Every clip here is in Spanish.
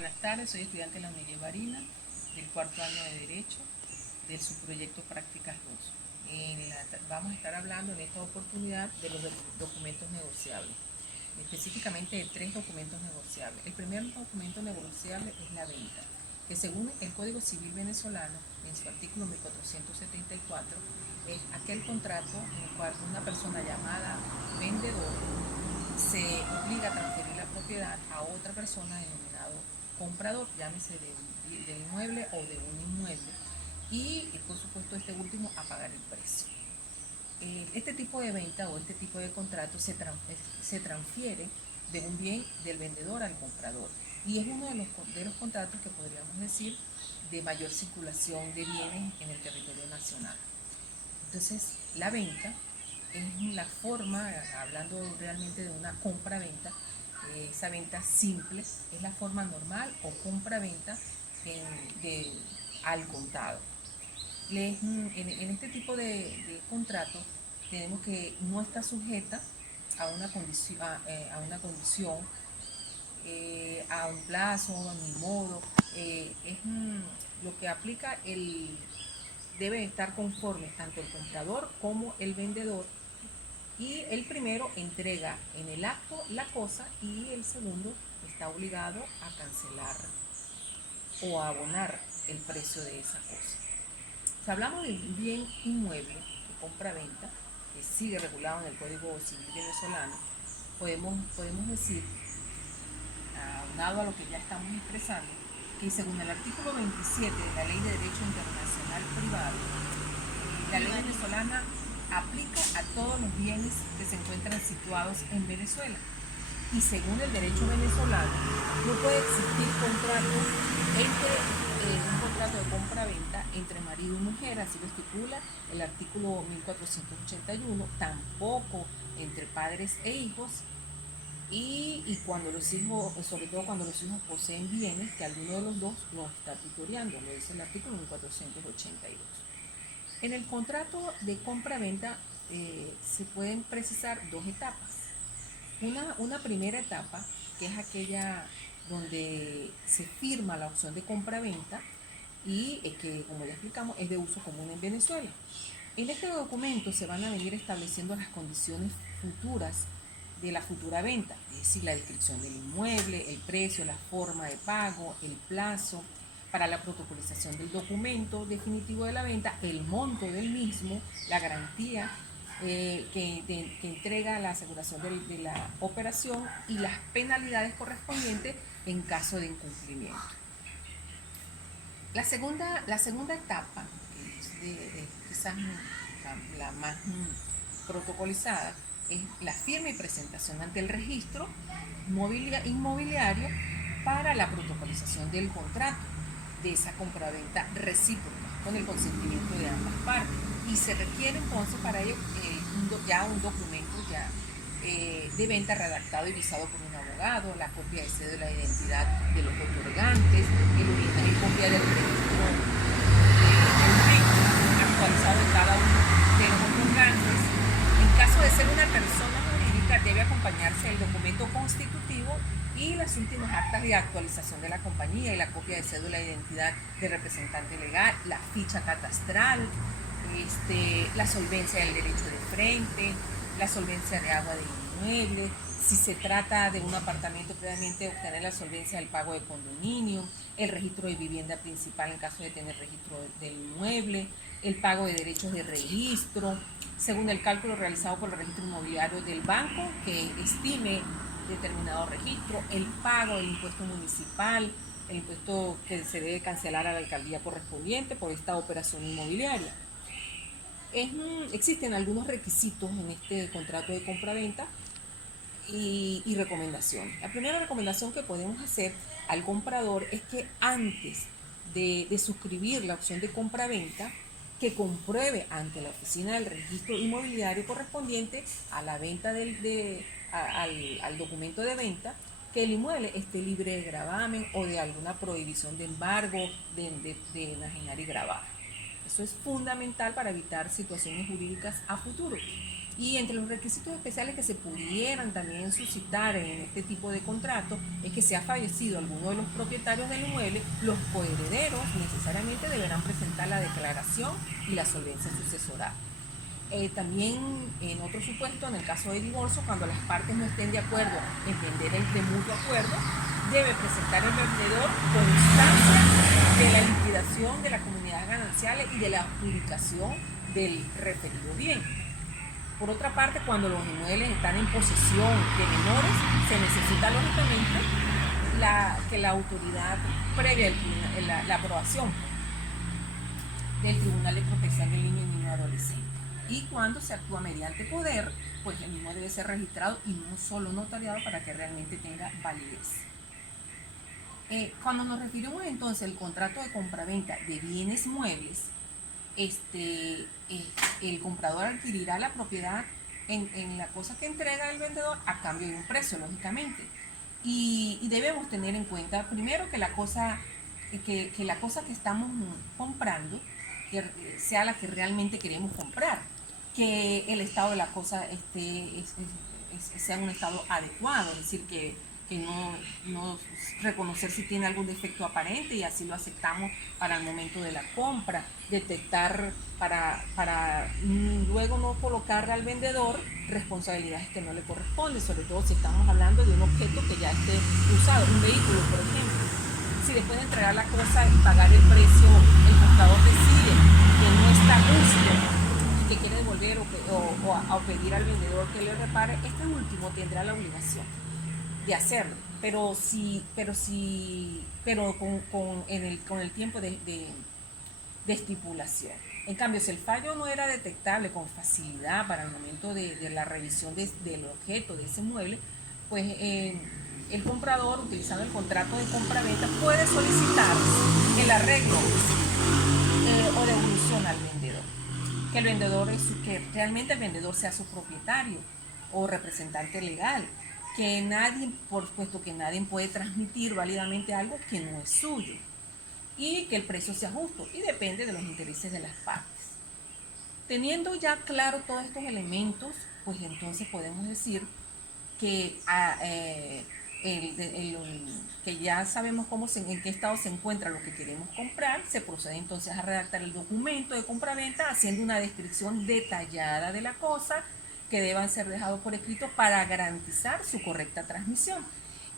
Buenas tardes, soy estudiante de la Universidad Barina del cuarto año de Derecho del subproyecto Prácticas 2. Vamos a estar hablando en esta oportunidad de los documentos negociables, específicamente de 3 documentos negociables. El primer documento negociable es la venta, que según el Código Civil venezolano, en su artículo 1474, es aquel contrato en el cual una persona llamada vendedor se obliga a transferir la propiedad a otra persona denominado comprador, llámese del inmueble o de un inmueble, y por supuesto este último a pagar el precio. Este tipo de venta o este tipo de contrato se transfiere de un bien del vendedor al comprador, y es uno de los contratos que podríamos decir de mayor circulación de bienes en el territorio nacional. Entonces, la venta es la forma, hablando realmente de una compra-venta, esa venta simple es la forma normal o compra-venta al contado. En este tipo de contrato tenemos que no está sujeta a una condición, a un plazo, ni modo. Lo que aplica debe estar conforme tanto el comprador como el vendedor, y el primero entrega en el acto la cosa y el segundo está obligado a cancelar o a abonar el precio de esa cosa. Si hablamos de un bien inmueble de compra-venta, que sigue regulado en el Código Civil venezolano, podemos decir, aunado a lo que ya estamos expresando, que según el artículo 27 de la Ley de Derecho Internacional Privado, la ley venezolana aplica a todos los bienes que se encuentran situados en Venezuela. Y según el derecho venezolano, no puede existir un contrato de compra-venta entre marido y mujer, así lo estipula el artículo 1481, tampoco entre padres e hijos, y cuando los hijos, sobre todo cuando los hijos poseen bienes que alguno de los dos lo está tutoriando, lo dice el artículo 1482. En el contrato de compra-venta se pueden precisar 2 etapas. Una primera etapa, que es aquella donde se firma la opción de compra-venta y que, como ya explicamos, es de uso común en Venezuela. En este documento se van a venir estableciendo las condiciones futuras de la futura venta, es decir, la descripción del inmueble, el precio, la forma de pago, el plazo para la protocolización del documento definitivo de la venta, el monto del mismo, la garantía que entrega la aseguración de la operación y las penalidades correspondientes en caso de incumplimiento. La segunda etapa, que es quizás la más protocolizada, es la firma y presentación ante el registro inmobiliario para la protocolización del contrato de esa compraventa recíproca con el consentimiento de ambas partes, y se requiere entonces para ello un documento de venta redactado y visado por un abogado, la copia de cédula de identidad de los otorgantes, el copia del registro actualizado de cada uno de los otorgantes. En caso de ser una persona jurídica, debe acompañarse el documento constitutivo y las últimas actas de actualización de la compañía y la copia de cédula de identidad del representante legal, la ficha catastral, la solvencia del derecho de frente, la solvencia de agua del inmueble, si se trata de un apartamento, previamente obtener la solvencia del pago de condominio, el registro de vivienda principal en caso de tener registro del inmueble, el pago de derechos de registro, según el cálculo realizado por el registro inmobiliario del banco que estime determinado registro, el pago del impuesto municipal, el impuesto que se debe cancelar a la alcaldía correspondiente por esta operación inmobiliaria. Existen algunos requisitos en este contrato de compra-venta y recomendaciones. La primera recomendación que podemos hacer al comprador es que antes de suscribir la opción de compra-venta, que compruebe ante la oficina del registro inmobiliario correspondiente a la venta al documento de venta, que el inmueble esté libre de gravamen o de alguna prohibición de embargo de enajenar y gravar. Eso es fundamental para evitar situaciones jurídicas a futuro. Y entre los requisitos especiales que se pudieran también suscitar en este tipo de contrato es que si ha fallecido alguno de los propietarios del inmueble, los coherederos necesariamente deberán presentar la declaración y la solvencia sucesoral. También en otro supuesto, en el caso de divorcio, cuando las partes no estén de acuerdo en vender de mutuo acuerdo, debe presentar el vendedor constancia de la liquidación de la comunidad ganancial y de la adjudicación del referido bien. Por otra parte, cuando los inmuebles están en posesión de menores, se necesita lógicamente que la autoridad previa la aprobación del Tribunal de Protección del Niño y Niño Adolescente. Y cuando se actúa mediante poder, pues el mismo debe ser registrado y no solo notariado para que realmente tenga validez. Cuando nos referimos entonces al contrato de compraventa de bienes muebles, el comprador adquirirá la propiedad en la cosa que entrega el vendedor a cambio de un precio, lógicamente. Y debemos tener en cuenta primero que la cosa que estamos comprando que sea la que realmente queremos comprar, que el estado de la cosa sea un estado adecuado, es decir, que no reconocer si tiene algún defecto aparente y así lo aceptamos para el momento de la compra, detectar para luego no colocarle al vendedor responsabilidades que no le corresponden, sobre todo si estamos hablando de un objeto que ya esté usado, un vehículo por ejemplo. Si después de entregar la cosa y pagar el precio, el comprador decide que no está justo y que quiere devolver o pedir al vendedor que le repare, este último tendrá la obligación de hacerlo, pero con el tiempo de estipulación. En cambio, si el fallo no era detectable con facilidad para el momento de la revisión del objeto, de ese mueble, pues el comprador, utilizando el contrato de compra-venta, puede solicitar el arreglo o devolución al vendedor. Que realmente el vendedor sea su propietario o representante legal, que nadie, por supuesto que nadie puede transmitir válidamente algo que no es suyo, y que el precio sea justo y depende de los intereses de las partes. Teniendo ya claro todos estos elementos, pues entonces podemos decir que, que ya sabemos en qué estado se encuentra lo que queremos comprar. Se procede entonces a redactar el documento de compraventa haciendo una descripción detallada de la cosa que deban ser dejados por escrito para garantizar su correcta transmisión.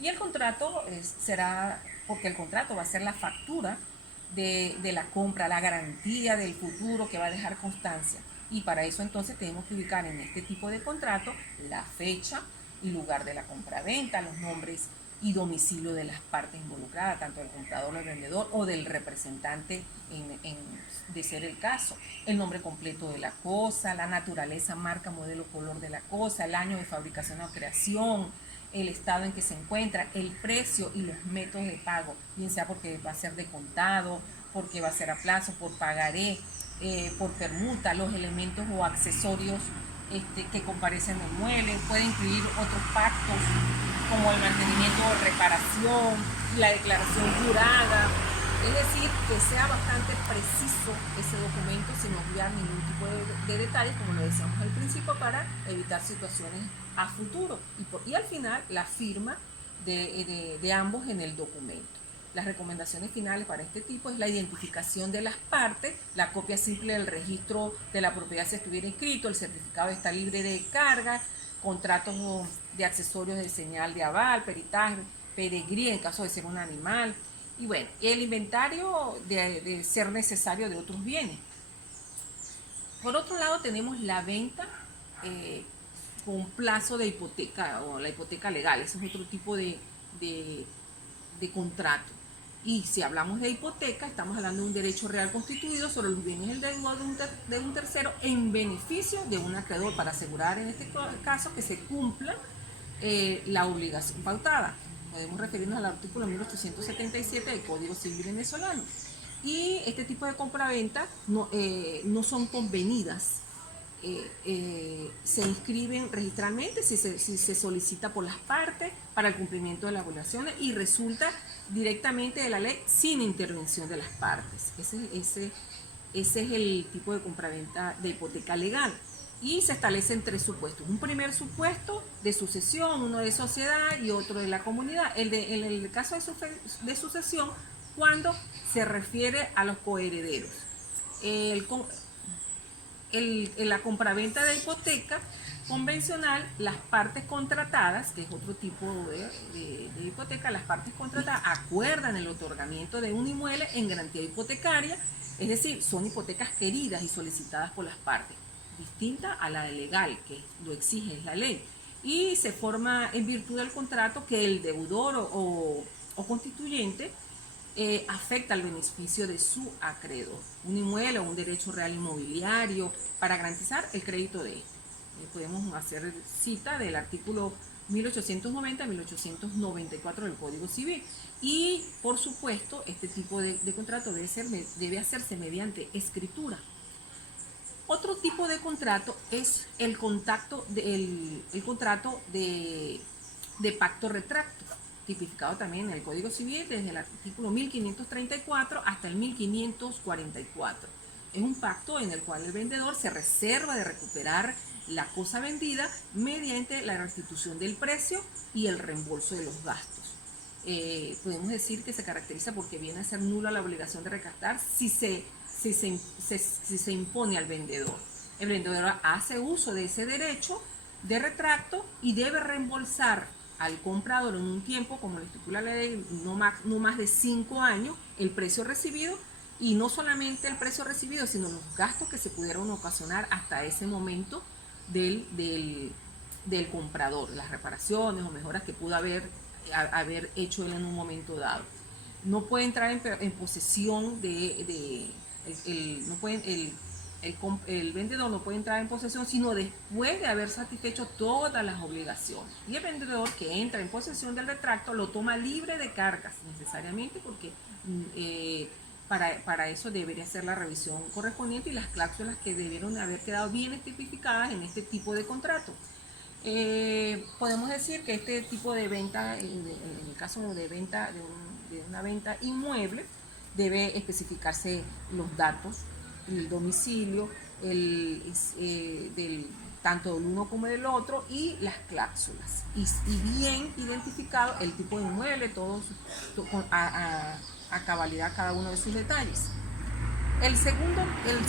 Y el contrato porque el contrato va a ser la factura de la compra, la garantía del futuro que va a dejar constancia. Y para eso entonces tenemos que ubicar en este tipo de contrato la fecha y lugar de la compraventa, los nombres y domicilio de las partes involucradas, tanto del comprador, del vendedor o del representante de ser el caso, el nombre completo de la cosa, la naturaleza, marca, modelo, color de la cosa, el año de fabricación o creación, el estado en que se encuentra, el precio y los métodos de pago, bien sea porque va a ser de contado, porque va a ser a plazo, por pagaré, por permuta, los elementos o accesorios que comparecen en el mueble, puede incluir otros pactos como el mantenimiento o reparación, la declaración jurada, es decir, que sea bastante preciso ese documento sin obviar ningún tipo de detalles, como lo decíamos al principio, para evitar situaciones a futuro y al final la firma de ambos en el documento. Las recomendaciones finales para este tipo es la identificación de las partes, la copia simple del registro de la propiedad si estuviera inscrito, el certificado de estar libre de carga, contratos de accesorios de señal de aval, peritaje, peregrí en caso de ser un animal, y bueno, el inventario de ser necesario de otros bienes. Por otro lado tenemos la venta con plazo de hipoteca o la hipoteca legal, ese es otro tipo de contrato. Y si hablamos de hipoteca, estamos hablando de un derecho real constituido sobre los bienes del deudor de un tercero en beneficio de un acreedor para asegurar en este caso que se cumpla la obligación pautada. Podemos referirnos al artículo 1877 del Código Civil venezolano. Y este tipo de compraventa no son convenidas. Se inscriben registralmente si se solicita por las partes para el cumplimiento de las obligaciones y resulta directamente de la ley sin intervención de las partes. Ese es el tipo de compraventa de hipoteca legal. y se establecen 3 supuestos. Un primer supuesto de sucesión, uno de sociedad y otro de la comunidad. En el caso de sucesión, cuando se refiere a los coherederos. En la compraventa de hipoteca convencional, las partes contratadas, que es otro tipo de hipoteca, las partes contratadas acuerdan el otorgamiento de un inmueble en garantía hipotecaria, es decir, son hipotecas queridas y solicitadas por las partes, distinta a la legal, que lo exige la ley, y se forma en virtud del contrato que el deudor o constituyente afecta al beneficio de su acreedor, un inmueble o un derecho real inmobiliario, para garantizar el crédito de este. Podemos hacer cita del artículo 1890 a 1894 del Código Civil. Y, por supuesto, este tipo de contrato debe hacerse mediante escritura. Otro tipo de contrato es el contrato de pacto retracto, tipificado también en el Código Civil desde el artículo 1534 hasta el 1544. Es un pacto en el cual el vendedor se reserva de recuperar la cosa vendida mediante la restitución del precio y el reembolso de los gastos. Podemos decir que se caracteriza porque viene a ser nula la obligación de recaptar si se impone al vendedor. El vendedor hace uso de ese derecho de retracto y debe reembolsar al comprador en un tiempo, como lo estipula la ley, no más de 5 años, el precio recibido, y no solamente el precio recibido, sino los gastos que se pudieron ocasionar hasta ese momento del comprador, las reparaciones o mejoras que pudo haber hecho él en un momento dado. No puede entrar en posesión el vendedor no puede entrar en posesión sino después de haber satisfecho todas las obligaciones. Y el vendedor que entra en posesión del retracto lo toma libre de cargas necesariamente, porque para eso debería hacer la revisión correspondiente y las cláusulas que debieron haber quedado bien tipificadas en este tipo de contrato. Podemos decir que este tipo de venta, en el caso de venta de una venta inmueble, debe especificarse los datos, el domicilio, tanto del uno como del otro, y las cláusulas, y bien identificado el tipo de inmueble, todos a cabalidad cada uno de sus detalles. El segundo tipo de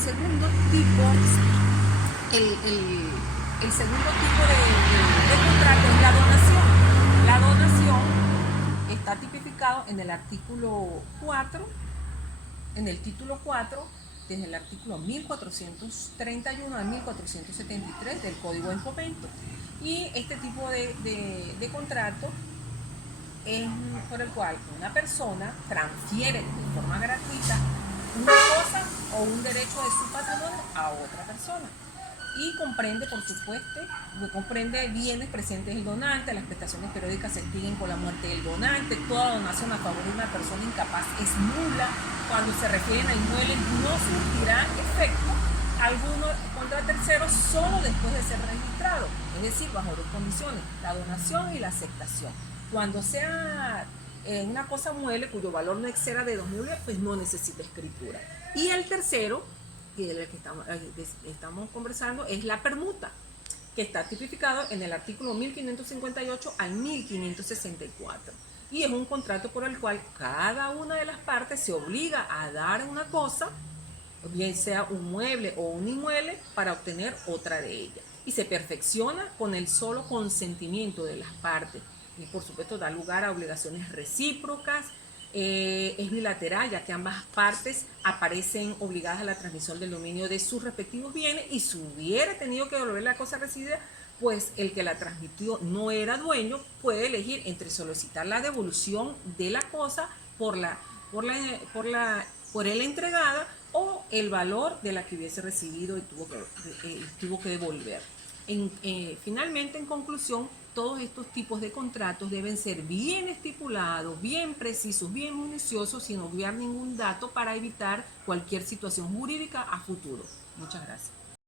contrato es la donación. La donación está tipificado en el artículo 4, en el título 4, desde el artículo 1431 al 1473 del Código de Fomento. Y este tipo de contrato es por el cual una persona transfiere de forma gratuita una cosa o un derecho de su patrimonio a otra persona. Y comprende, por supuesto, bienes presentes del donante, las prestaciones periódicas se extinguen con la muerte del donante, toda donación a favor de una persona incapaz es nula. Cuando se refieren a inmuebles no surtirá efecto alguno contra terceros solo después de ser registrado, es decir, bajo dos condiciones: la donación y la aceptación. Cuando sea una cosa mueble cuyo valor no exceda de 2.000, pues no necesita escritura. Y el tercero, que es el que estamos conversando, es la permuta, que está tipificado en el artículo 1558 al 1564. Y es un contrato por el cual cada una de las partes se obliga a dar una cosa, bien sea un mueble o un inmueble, para obtener otra de ellas. Y se perfecciona con el solo consentimiento de las partes. Y por supuesto da lugar a obligaciones recíprocas. Es bilateral, ya que ambas partes aparecen obligadas a la transmisión del dominio de sus respectivos bienes, y si hubiera tenido que devolver la cosa recibida, pues el que la transmitió no era dueño, puede elegir entre solicitar la devolución de la cosa por él entregada, o el valor de la que hubiese recibido y tuvo que devolver. Finalmente, en conclusión, todos estos tipos de contratos deben ser bien estipulados, bien precisos, bien minuciosos, sin obviar ningún dato, para evitar cualquier situación jurídica a futuro. Muchas gracias.